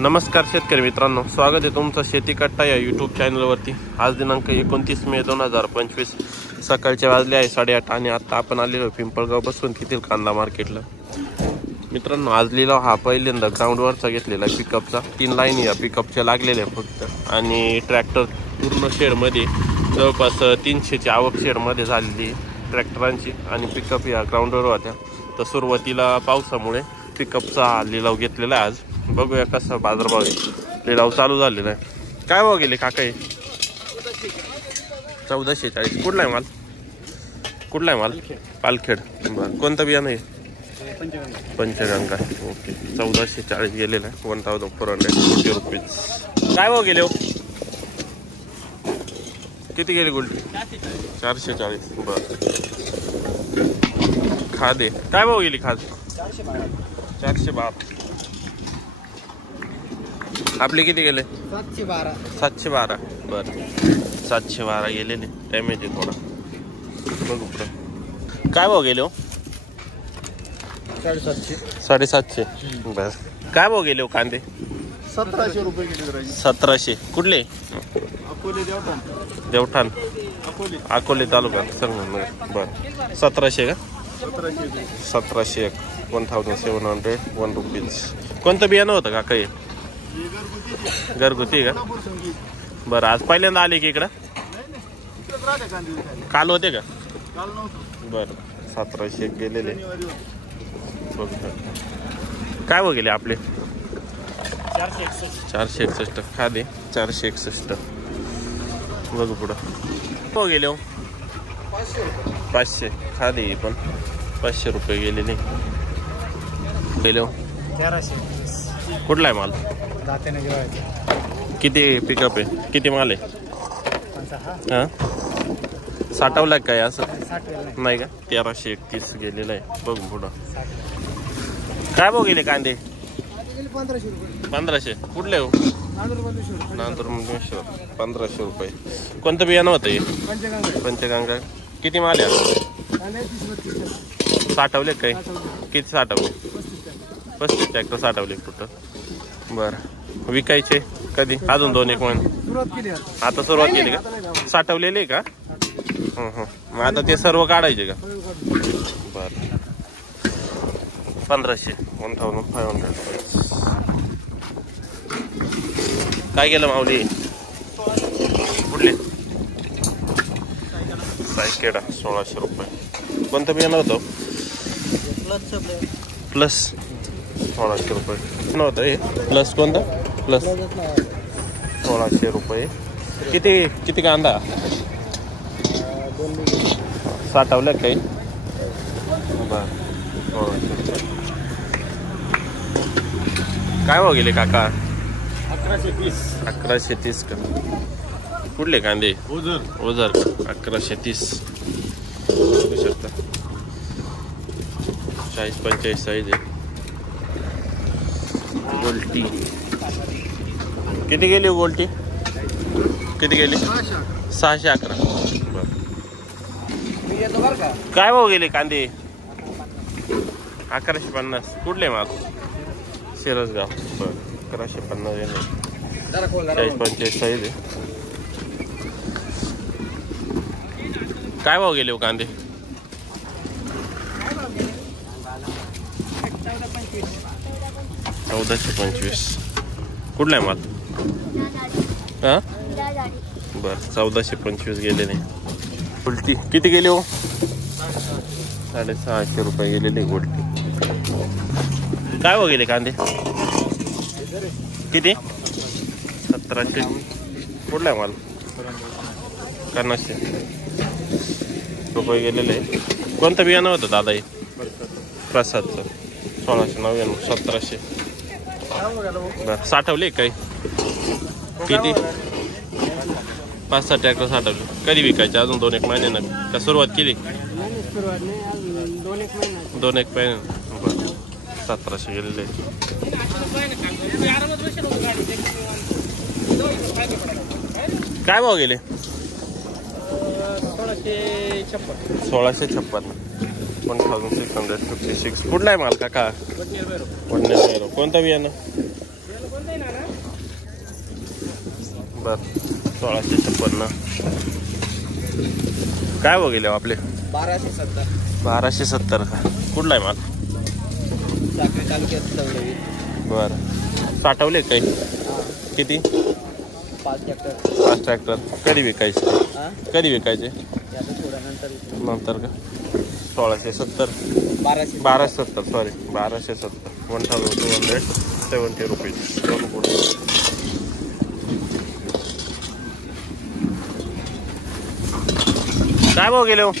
नमस्कार शेतकरी मित्रांनो, स्वागत आहे तुमचं शेती कट्टा या यूट्यूब चॅनलवरती। आज दिनांक 29 मे 2025 सकाळचे वाजले आहे 8:30 आणि आता आपण आलेलो पिंपळगाव बसून किती कांदा मार्केटला। मित्रांनो, आज लिलाव हा पहिल्यांदा ग्राउंडवरचा घेतलेला पिकअपचा। 3 लाईन या पिकअपच्या लागलेल्या फक्त आणि ट्रॅक्टर पूर्ण शेडमध्ये जवळपास 300ची आवक शेडमध्ये झालेली ट्रॅक्टरांची आणि पिकअप या ग्राउंडवर होत्या। तर सुरुवातीला पावसामुळे पिकअपचा लिलाव घेतलेला आज। बघूया कसा बाजारभाव आहे। लिलाव चालू झालेला आहे। काय भाव गेले काका? 1440। कुठला आहे माल? कुठला आहे माल? पालखेड। बरं, कोणतं बियाणं आहे? पंचगंगा। ओके, 1440 गेलेला आहे। 1440 रुपीज। काय भाव गेले हो? किती गेले गोल्टी? 440। बरं, खाद आहे काय भाव गेली खाद? 412। आपले किती गेले? 712। बरं, 712 गेलेले। डॅमेज आहे थोडा। बघू पुढं काय भाव गेले हो? 750। बरं, काय भाव गेले हो कांदे? 1700 रुपये किलो। 1700। कुठले? अकोले देवठाण अकोले तालुका संगमनेर। बरं, 1700 का? 1701 1701 रुपीज। कोणतं बियाणं होतं का काही? घरगुती का? बरं, आज पहिल्यांदा आले की इकडं? काल होते का? बरं, 1701 गेलेले। काय हो गेले आपले? 461 खादे 461। बघू पुढं हो गेले हो? 500 खादे पण 500 रुपये गेलेले गेले हो। 1320। कुठला आहे माल? किती पिकअप आहे? किती माल आहे? हां, साठवला काय असं? नाही का? 1331 गेलेलं आहे। बघू पुढं काय भाव गेले कांदे? 1500। कुठले हो? नांदूर 1500 रुपये। कोणतं बियाणं होतं हे? पंचगंगा। किती माल आहे? साठवले काय? किती साठवले? 35 ट्रॅक्टर साठवले कुठं। बरं, विकायचे कधी? अजून 2-1 महिने आता सुरुवात केली का? साठवलेले का? मग आता ते सर्व काढायचे का? बरं, 1500 1500। काय केलं माऊली? कुठले? सायकेडा 1600 रुपये। कोणतं बियाणं होतं? प्लस 1600 रुपये नव्हतं हे। प्लस कोणतं? प्लस 1600 रुपये। किती कांदा साठवलं काही? बरं, 1600 रुपये। काय भाव गेले काका? 1130 का? कुठले कांदे? ओझर 1130 बघू शकता। 40-45 साईज आहे। गोल्टी किती गेली? गोल्टी किती गेली? 611। काय भाव गेले कांदे? 1150। कुठले माल? शिरसगाव। बरं, 1150 गेले। 40-45 साईज आहे। काय भाव गेले हो कांदे? 1425। कुठला आहे माल? हां, बरं, 1425 गेले नाही। गोल्टी किती गेले हो? 650 रुपये गेलेले गोल्टी। काय भाव गेले कांदे? किती? 1700। कुठला आहे माल? 50 रुपये गेलेले। कोणतं बियाणं होतं दादा हे? प्रसादचं 1699 1700। बरं, साठवले काही? किती? 5-6 ट्रॅक्टर साठवले। कधी विकायचे? अजून 2-1 महिन्यानं का सुरुवात केली? 2-1 महिने। बरं, 1700 गेलेले। काय भाव गेले? 1656 1656। कुठला आहे माल काका? कोणतं बियाणं? बर 1656. काय भाव गेले हो आपले? 1270. 1270 का? कुठला आहे माल? साखरे तालुक्यात चौदावी. बरं साठवले काही? किती? 5 ट्रॅक्टर. 5 ट्रॅक्टर. कधी विकायचे? कधी विकायचे? नंतर का? 1670. 1270 सॉरी 1270. 1270 रुपीज. काय भाव गेले हो?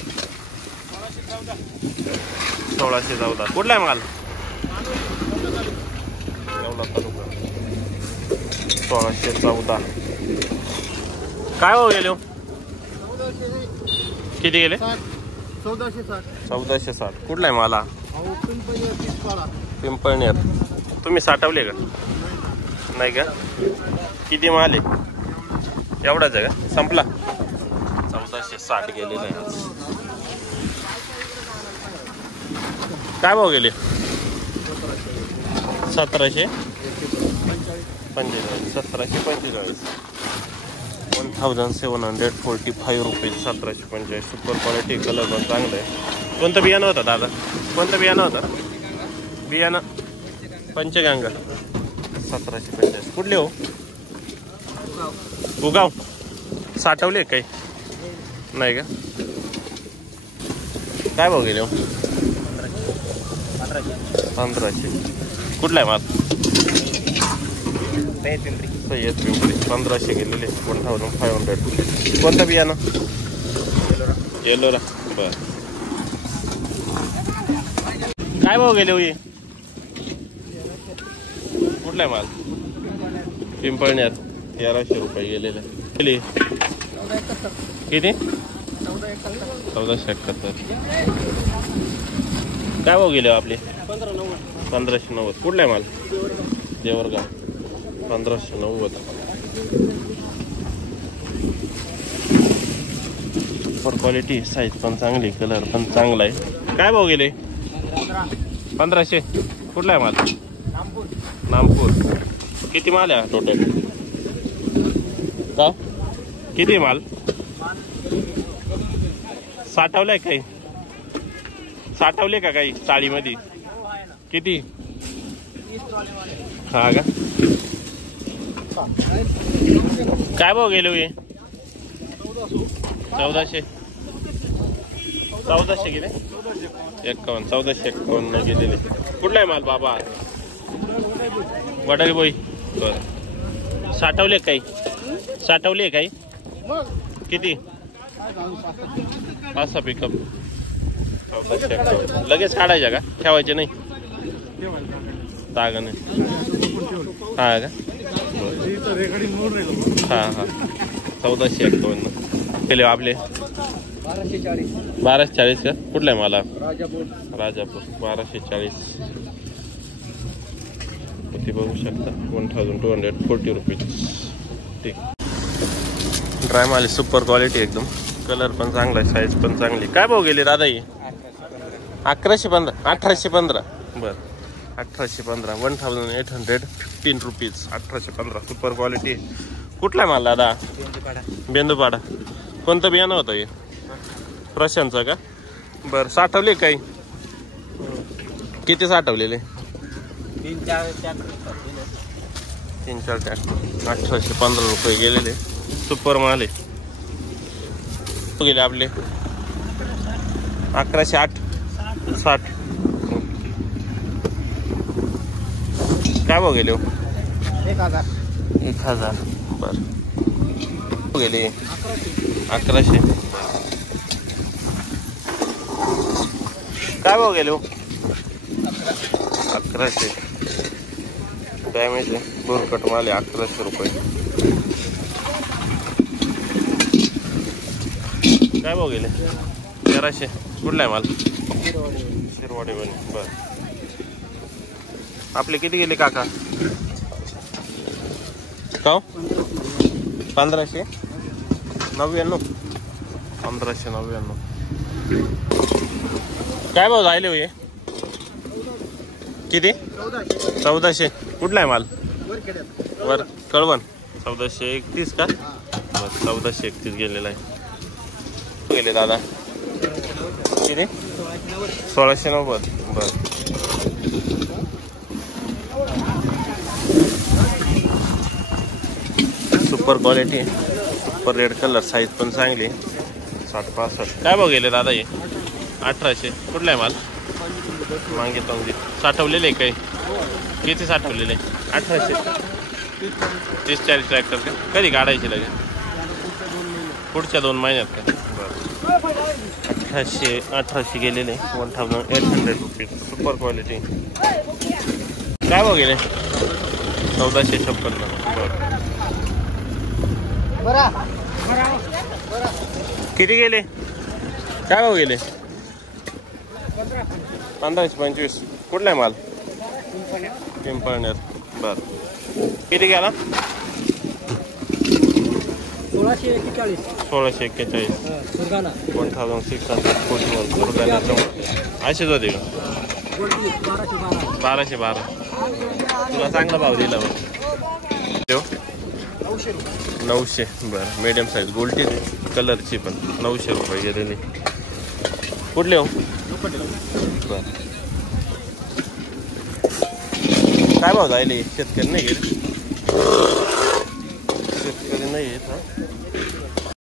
1614. कुठला आहे माल? 1614. काय भाव गेले हो? किती गेले? 1460. कुठला आहे माला? पिंपळनेर. तुम्ही साठवले का? नाही का? किती माल आहे? एवढाच आहे का? संपला? 1460 गेलेला आहे. काय भाव गेले? 1745. 1745. 1745 रुपीज. 1745. Super quality. कलर पण चांगलं आहे. कोणतं बियाणं होतं दादा? कोणतं बियाणं होतं? बियाणं पंचगंगा. 1745. कुठले हो? उगाव. साठवले काही? नाही का? काय भाव गेले हो? 1500. कुठला आहे माल? सय्यद पिंपरी. 1500 गेलेले. 1500. कोणतं बियाणं? येलोरा. बर काय भाव गेले हो? कुठला आहे माल? पिंपळनेर. 1300 रुपये गेलेले. किती? 1471. काय भाव गेले आपले? 1590. कुठला आहे माल? देवरगाव. 1590. Super quality. साईज पण चांगली. कलर पण चांगला आहे. काय भाव गेले? 1500. कुठला आहे माल? नामपूर. किती माल आहे टोटल? का किती माल? साठवलाय काही? साठवले का काही चाळीमध्ये? किती? हा का? काय भाव गेले हो? 1400. 1400 गेले. 51. 1451 गेलेले. कुठला आहे माल बाबा? वडाली बोई. बरं साठवले काही? साठवले काही? किती? 5 पिकअप. 1451. लगेच काढायच्या का? ठेवायचे नाही? तागा नाही. हा का? हा हा. 1451 केले आपले. 1240 का? कुठला आहे मला? राजापूर. 1240. ते बघू शकता. 1240 रुपीज. ठीक. ड्राय माल. सुपर क्वालिटी एकदम. कलर पण चांगला आहे. साईज पण चांगली. काय भाव गेले दादा ही? 1115. 1815. बरं 1815. 1815 रुपीज. 1815. Super quality. कुठला आहे माल दादा? बेंदूपाडा. कोणतं बियाणं होतं हे? प्रशांतचं का? बरं साठवले काही? किती साठवलेले? 3-4 ट्रॅक्टर. 1815 रुपये गेलेले. सुपर माल आहे. गेले आपले 1160. काय भाव गेले हो? 1000. बर गेले 1100. काय भाव गेले हो? 1100. डॅमेज आहे. बोरकट माल आहे. 1100 रुपये. काय भाव गेले? 1300. कुठला आहे माल? शिरवाडी बने. बर आपले किती गेले काका? का 1599. 1599. काय भाव जायले हो? किती? 1400. कुठला आहे माल? वर कळवण. 1431 का? बस 1431 गेलेला आहे. गेले दादा किती? 1690. बरं. सुपर क्वालिटी आहे. Super red colour. साईज पण चांगली. 60-65. काय भाव गेले दादा हे? 1800. कुठला आहे माल? मागे तोंगी साठवलेले आहे काही? किती साठवलेले? 1800. 30-40 ट्रॅक्टर का? कधी काढायचे लगे? पुढच्या 2 महिन्यात का? बरं. 1800 गेलेले. 1800 रुपीज. Super quality. काय भाव गेले? 1456. बरं. किती गेले? काय भाव गेले? 1525. कुठला आहे माल? पिंपळनेर. बर. किती गेला? 1641. 1641. 1641. असेच होते का? 1212. तुला चांगला भाव दिला मग. 900. बरं. मीडियम साईज गोल्टी कलरची पण 900 रुपये गेलेली. कुठले हो? बरं. काय भाव जायले? शेतकरी नाही गेले? शेतकरी नाही येत. हा